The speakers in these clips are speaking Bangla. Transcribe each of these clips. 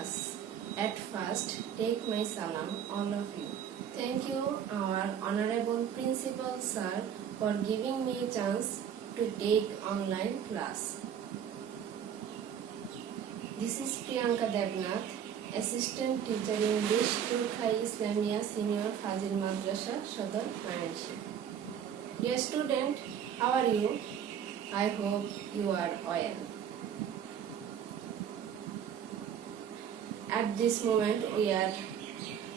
class. At first, take my salam, all of you. Thank you, our honorable principal sir, for giving me a chance to take online class. This is Priyanka Devnath, Assistant Teacher English, Turkhai Islamia Senior Fazil Madrasa, Sadar, Mayanshi. Dear student, how are you? I hope you are well. At this moment, we are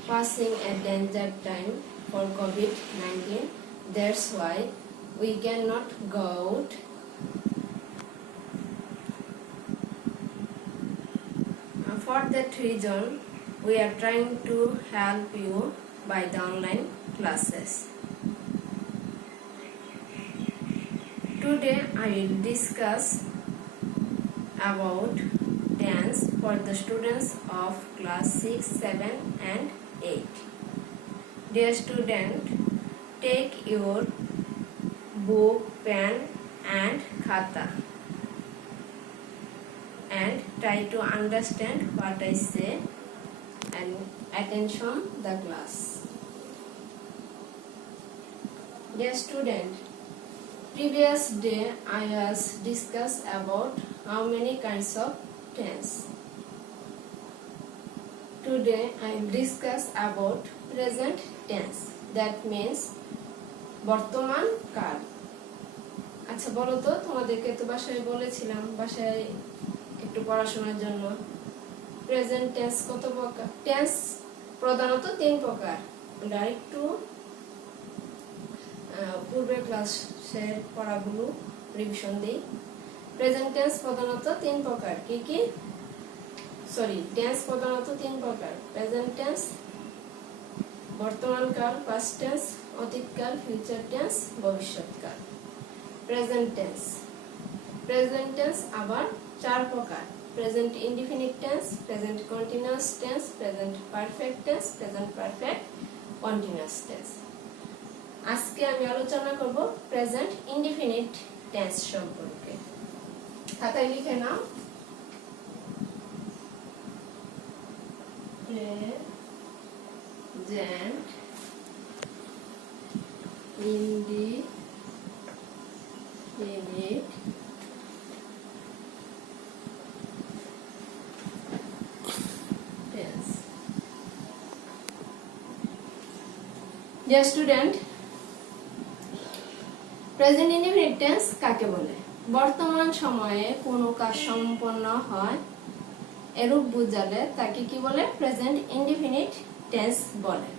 passing a danger time for COVID-19. That's why we cannot go out. For that reason, we are trying to help you by the online classes. Today, I will discuss about dance for the students of class 6, 7 and 8. Dear student, take your book, pen and khata and try to understand what I say and attention the class. Dear student, previous day I was discussed about how many kinds of tense. Today I will discuss about present tense. That means বর্তমান কাল। আচ্ছা বলো তো, তোমাদেরকে তো বাসায় বলেছিলাম বাসায় একটু পড়াশোনার জন্য প্রেজেন্ট টেন্স কত প্রকার। টেন্স প্রধানত 3 প্রকার। আমরা একটু পূর্বের ক্লাসের পড়াগুলো রিভিশন দিই। প্রেজেন্ট টেন্স প্রধানত 3 প্রকার। কি কি? টেন্স প্রধানত 3 প্রকার। প্রেজেন্ট টেন্স, বর্তমান কাল পাস্ট টেন্স, অতীত কাল ফিউচার টেন্স, ভবিষ্যৎ কাল। Present tense. প্রেজেন্ট টেন্স আবার 4 প্রকার। Present indefinite tense, present continuous tense, present perfect tense, present perfect continuous tense. আজকে আমি আলোচনা করব প্রেজেন্ট ইনডিফিনিট টেন্স সম্পর্কে। খাতায় লিখে নাও present indefinite tense. Dear student, present indefinite tense কাকে বলে? বর্তমান সময়ে কোনো কাজ সম্পন্ন হয় এরূপ বুঝালে তাকে কি বলে? প্রেজেন্ট ইনডিফিনিট টেন্স বলে।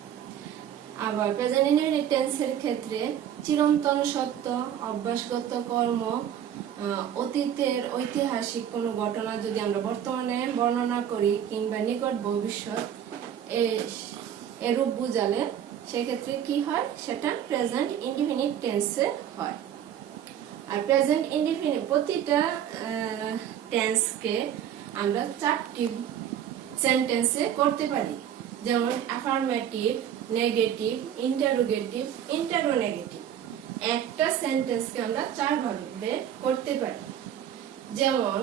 আবার প্রেজেন্ট ইনডিফিনিট টেন্সের ক্ষেত্রে চিরন্তন সত্য, অভ্যাসগত কর্ম, অতীতের ঐতিহাসিক কোনো ঘটনা যদি আমরা বর্তমানে বর্ণনা করি কিংবা নিকট ভবিষ্যৎ এরূপ বুঝালে সেক্ষেত্রে কি হয়? সেটা প্রেজেন্ট ইনডিফিনিট টেন্সে হয়। আর প্রেজেন্ট ইনডিফিনিট প্রতিটা টেন্সকে আমরা 4টি সেন্টেন্সে করতে পারি। যেমন অ্যাফার্মেটিভ, নেগেটিভ, ইন্টারোগেটিভ, ইন্টারোনেগেটিভ। একটা সেন্টেন্সকে আমরা 4 ভাবে করতে পারি। যেমন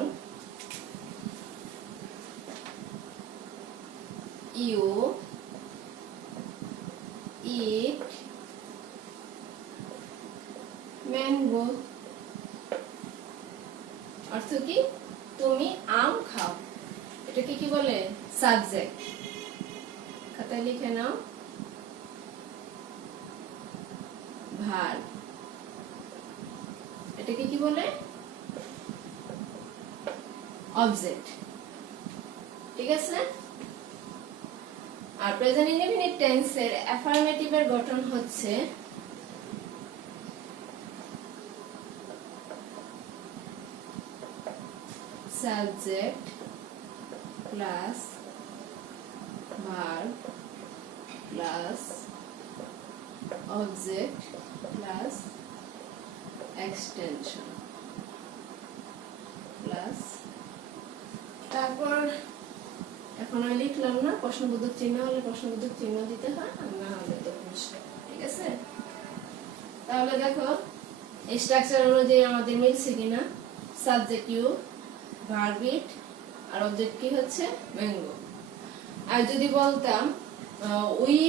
ইউ ইট ম্যাঙ্গো। অর্থ কি? তুমি আম খাও। এটাকে কি বলে? সাবজেক্ট। খাতায় লিখে নাও ভার্ব। এটাকে কি বলে? অবজেক্ট। ঠিক আছে? আর প্রেজেন্ট ইনডিফিনিট টেন্সের অ্যাফার্মেটিভের গঠন হচ্ছে subject plus verb plus object plus extension plus তারপর এখন আমি লিখলাম না, প্রশ্নবোধক চিহ্ন হলে প্রশ্নবোধক চিহ্ন দিতে হয়, না হলে তো প্রশ্ন। ঠিক আছে? তাহলে দেখো এই স্ট্রাকচার অনুযায়ী আমাদের মিলছে কিনা। সাবজেক্ট ইউ, ভার্ব ইট আর অবজেক্ট কি হচ্ছে? ম্যাঙ্গো। আর যদি বলতাম উই,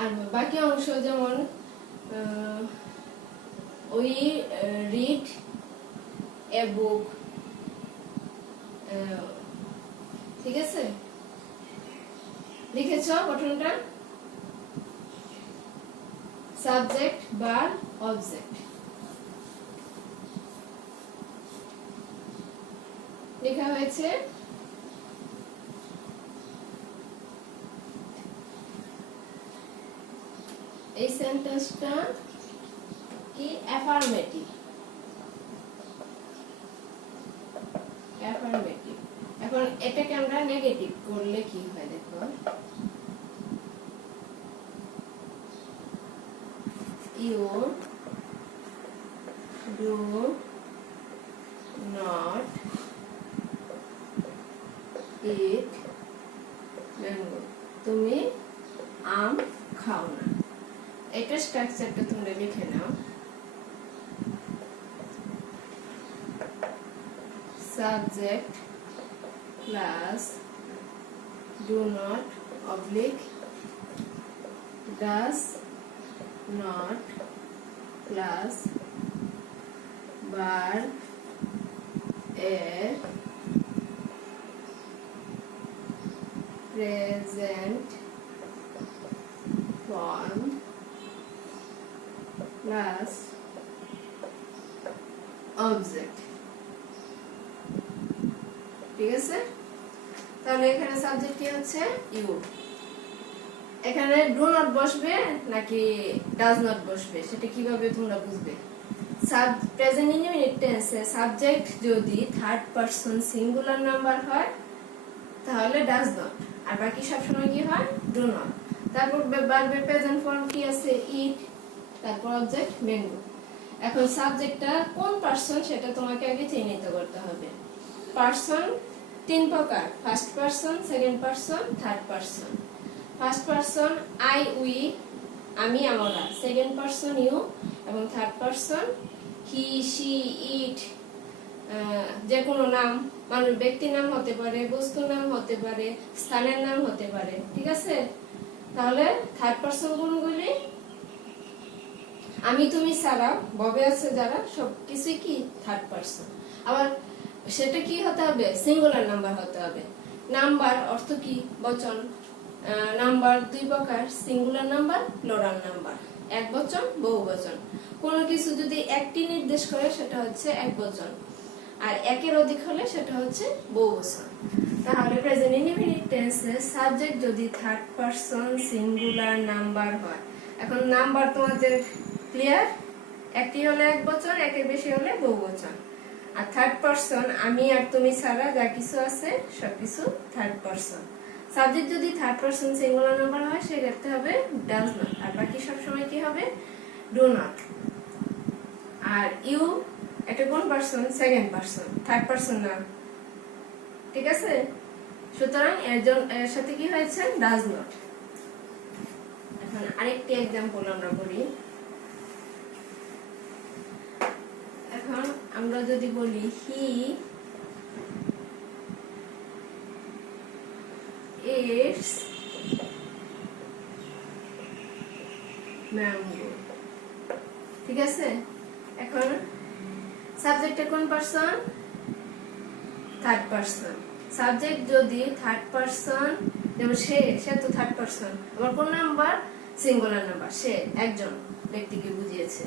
আর বাকি অংশ যেমন উই রিড এ বুক, ঠিক আছে? লিখেছ গঠনটা? সাবজেক্ট ভার্ব অবজেক্ট লেখা হয়েছে। এই সেন্টেন্সটা কি? অ্যাফার্মেটিভ। অ্যাফার্মেটিভ। এখন এটাকে আমরা নেগেটিভ করলে কি হয় দেখো। You do not eat mango. তুমি আম খাও না। এটা স্ট্রাকচারটা তোমরা লিখে নাও। Subject plus do not oblique does not plus verb a present form plus object, ঠিক আছে? তাহলে এখানে সাবজেক্ট কি হচ্ছে? ইউ। এখানে ডু নট বসবে নাকি ডাজ নট বসবে সেটা কিভাবে তোমরা বুঝবে? প্রেজেন্ট ইনডিফিনিট টেন্সে সাবজেক্ট যদি থার্ড পারসন সিঙ্গুলার নাম্বার হয় তাহলে ডাজ নট, আর বাকি সব সময় কি হয়? Do not. তারপর ভার্বের প্রেজেন্ট ফর্ম কি আছে? ইট, তারপর অবজেক্ট ম্যাঙ্গো। এখন সাবজেক্টটা কোন পারসন সেটা তোমাকে আগে চিহ্নিত করতে হবে। পারসন তিন প্রকার: first person, second person, third person. First person I, we, আমি, আমরা। সেকেন্ড পারসন ইউ, এবং থার্ড পারসন হি, শি, ইট। যে কোনো নাম, মানুষ, ব্যক্তির নাম হতে পারে, বস্তুর নাম হতে পারে, স্থানের নাম হতে পারে, ঠিক আছে? তাহলে থার্ড পারসন কোনগুলি? আমি, তুমি ছাড়া ববে আছে যারা, সবকিছুই কি থার্ড পারসন। আবার সেটা কি হতে হবে? সিঙ্গুলার নাম্বার হতে হবে। নাম্বার অর্থ কি? বচন। নাম্বার দুই প্রকার: সিঙ্গুলার নাম্বার, প্লুরাল নাম্বার। এক বচন, বহু বচন। কোনো কিছু যদি একটি নির্দেশ করে সেটা হচ্ছে এক বচন, আর একের অধিক হলে সেটা হচ্ছে বহু বচন। তাহলে প্রেজেন্ট ইনডিফিনিট টেন্সে সাবজেক্ট যদি থার্ড পারসন সিঙ্গুলার নাম্বার হয়, এখন নাম্বার তোমাদের ক্লিয়ার? একটি হলে এক বচন, একের বেশি হলে বহু বচন। আর থার্ড পারসন আমি আর তুমি ছাড়া যা কিছু আছে সবকিছু থার্ড পারসন। সাবজেক্ট যদি থার্ড পারসন সিঙ্গুলার নাম্বার হয় সেক্ষেত্রে হবে ডাজ নট, আর বাকি সব সময় কি হবে? Do not. আর ইউ এটা কোন person? Second person, third person না, ঠিক আছে? সুতরাং এর সাথে কি হয়েছে? Does not. এখন আরেকটি एग्जांपल আমরা করি। এখন আমরা যদি বলি হি eats mango, ঠিক আছে? এখন সাবজেক্টে কোন পারসন? Third person. সাবজেক্ট যদি থার্ড পারসন, যেমন সে তো থার্ড পারসন, আবার কোন নাম্বার? সিঙ্গুলার নাম্বার, সে একজন ব্যক্তিকে বুঝিয়েছে।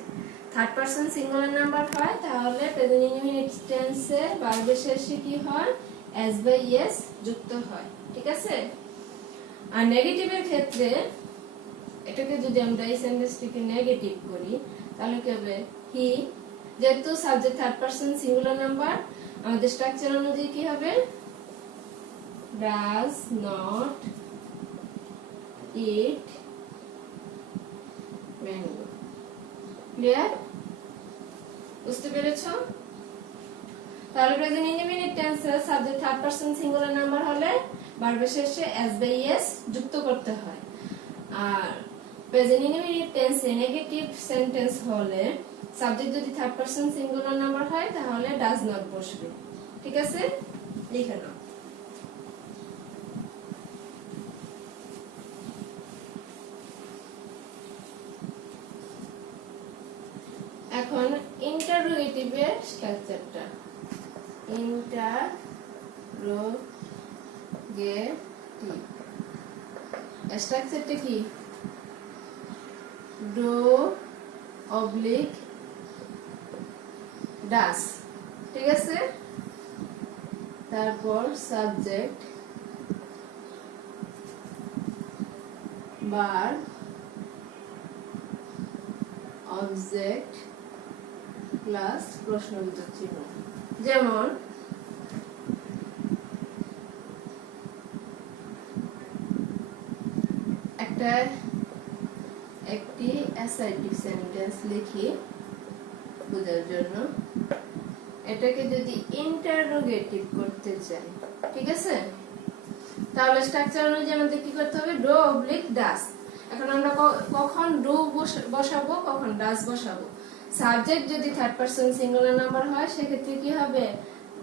থার্ড পারসন সিঙ্গুলার নাম্বার হয় তাহলে প্রেজেন্ট ইনডিফিনিট টেন্সে ভার্বের শেষে কি হয়? এস বাই এস যুক্ত হয়, ঠিক আছে? আর নেগেটিভের ক্ষেত্রে এটাকে যদি আমরা এই সেন্টেন্সটিকে নেগেটিভ করি তাহলে কি হবে? হি, যেহেতু subject third person singular number, আমাদের স্ট্রাকচার অনুযায়ী কি হবে? Does not eat mango. Clear? বুঝতে পেরেছো? তাহলে প্রেজেন্ট ইনডিফিনিট টেন্সে subject third person singular number হলে ভার্বের শেষে এস বাই এস যুক্ত করতে হয়। আর প্রেজেন্ট ইনডিফিনিট টেন্সে নেগেটিভ সেন্টেন্স হলে সাবজেক্ট যদি থার্ড পারসন সিঙ্গুলার নাম্বার হয় তাহলে ডাজ নট বসবে, ঠিক আছে? লিখে নাও। ইন্টারোগেটিভের স্ট্রাকচারটা ইন্টারোগেটিভ স্ট্রাকচারটা কি ডো অবলিক ডাস ঠিক আছে তারপর সাবজেক্ট বার অবজেক্ট প্লাস প্রশ্নবোধক চিহ্ন যেমন একটি অ্যাসার্টিভ সেন্টেন্স লিখি বোঝার জন্য এটাকে যদি ইন্টারোগেটিভ করতে চাই ঠিক আছে তাহলে স্ট্রাকচার অনুযায়ী আমাদের কি করতে হবে ডো অবলিক ডাস এখন আমরা কখন ডু বসাবো কখন ডাস বসাবো সাবজেক্ট যদি থার্ড পারসন সিঙ্গুলার নাম্বার হয় সেক্ষেত্রে কি হবে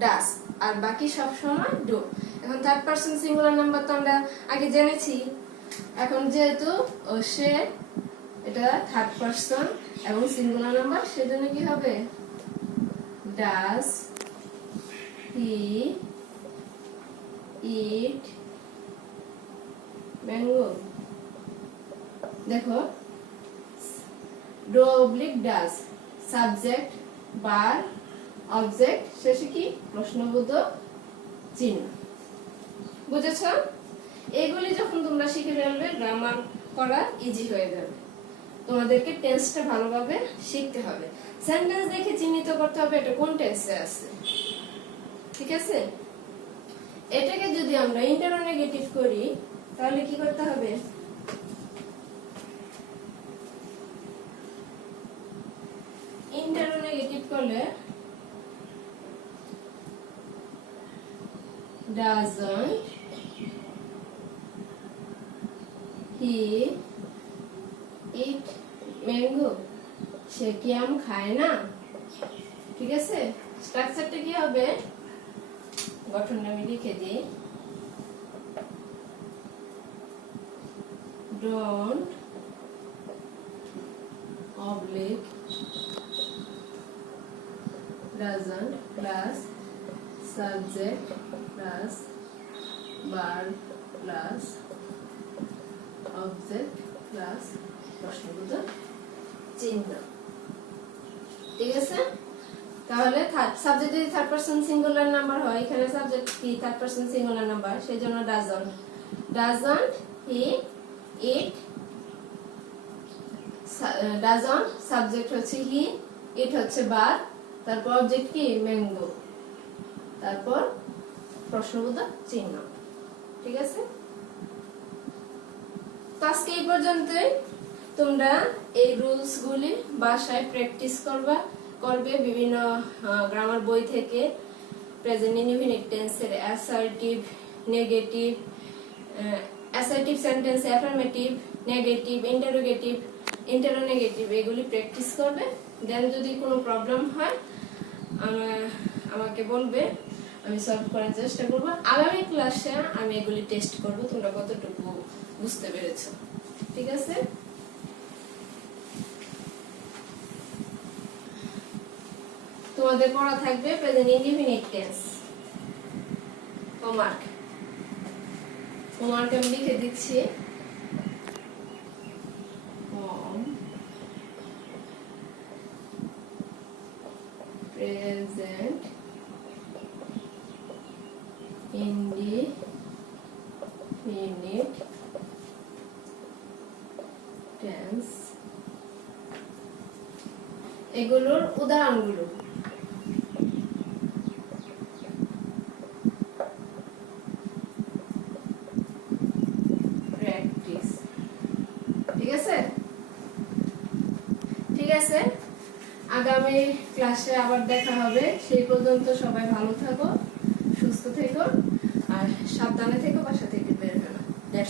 ডাস আর বাকি সব সময় ডু এখন থার্ড পারসন সিঙ্গুলার নাম্বার তো আমরা আগে জেনেছি এখন যেহেতু সে এটা থার্ড পারসন এবং সিঙ্গুলার নাম্বার সেজন্য কি হবে ডাস হি ইট ম্যাঙ্গো দেখো ডো অবলিক ডাস সাবজেক্ট বার অবজেক্ট শেষে কি প্রশ্নবোধক চিহ্ন বুঝেছো এগুলি যখন তোমরা শিখে ফেলবে গ্রামার করা ইজি হয়ে যাবে তোমাদেরকে টেন্সটা ভালোভাবে শিখতে হবে সেন্টেন্স দেখে চিহ্নিত করতে হবে এটা কোন টেন্সে আছে ঠিক আছে এটাকে যদি আমরা ইন্টারোগেটিভ করি তাহলে কি করতে হবে ইন্টারোগেটিভ করলে doesn't he eat mango সে কি আম খায় না ঠিক আছে স্ট্রাকচারটা কি হবে গঠনটা আমি লিখে দিই don't oblique doesn't plus subject plus verb plus object plus প্রশ্নবোধক চিহ্ন ঠিক আছে তাহলে সাবজেক্ট যদি থার্ড পারসন সিঙ্গুলার নাম্বার হয় এখানে সাবজেক্ট কি থার্ড পারসন সিঙ্গুলার নাম্বার সেজন্য doesn't he eat doesn't subject হচ্ছে হি ইট হচ্ছে বার তারপর অবজেক্ট কি ম্যাঙ্গো তারপর প্রশ্নবোধক চিহ্ন ঠিক আছে তো আজকে এই পর্যন্তই তোমরা এই রুলস গুলি বাসায় প্র্যাকটিস করবে বিভিন্ন গ্রামার বই থেকে প্রেজেন্ট ইনডিফিনিট টেন্সের assertive negative assertive sentence affirmative negative interrogative এগুলি প্র্যাকটিস করবে দেন যদি কোনো প্রবলেম হয় আমাকে বলবে আমি সলভ করার চেষ্টা করব আগামী ক্লাসে আমি এগুলি টেস্ট করব তোমরা কতটুকু বুঝতে পেরেছো ঠিক আছে তোমাদের পড়া থাকবে প্রেজেন্ট ইনডিফিনিট টেন্স হোমওয়ার্ক আমি লিখে দিচ্ছি present indefinite tense এগুলোর উদাহরণগুলো প্র্যাকটিস ঠিক আছে আগামী ক্লাসে আবার দেখা হবে সেই পর্যন্ত সবাই ভালো থাকো সুস্থ থেকো আর সাবধানে থেকো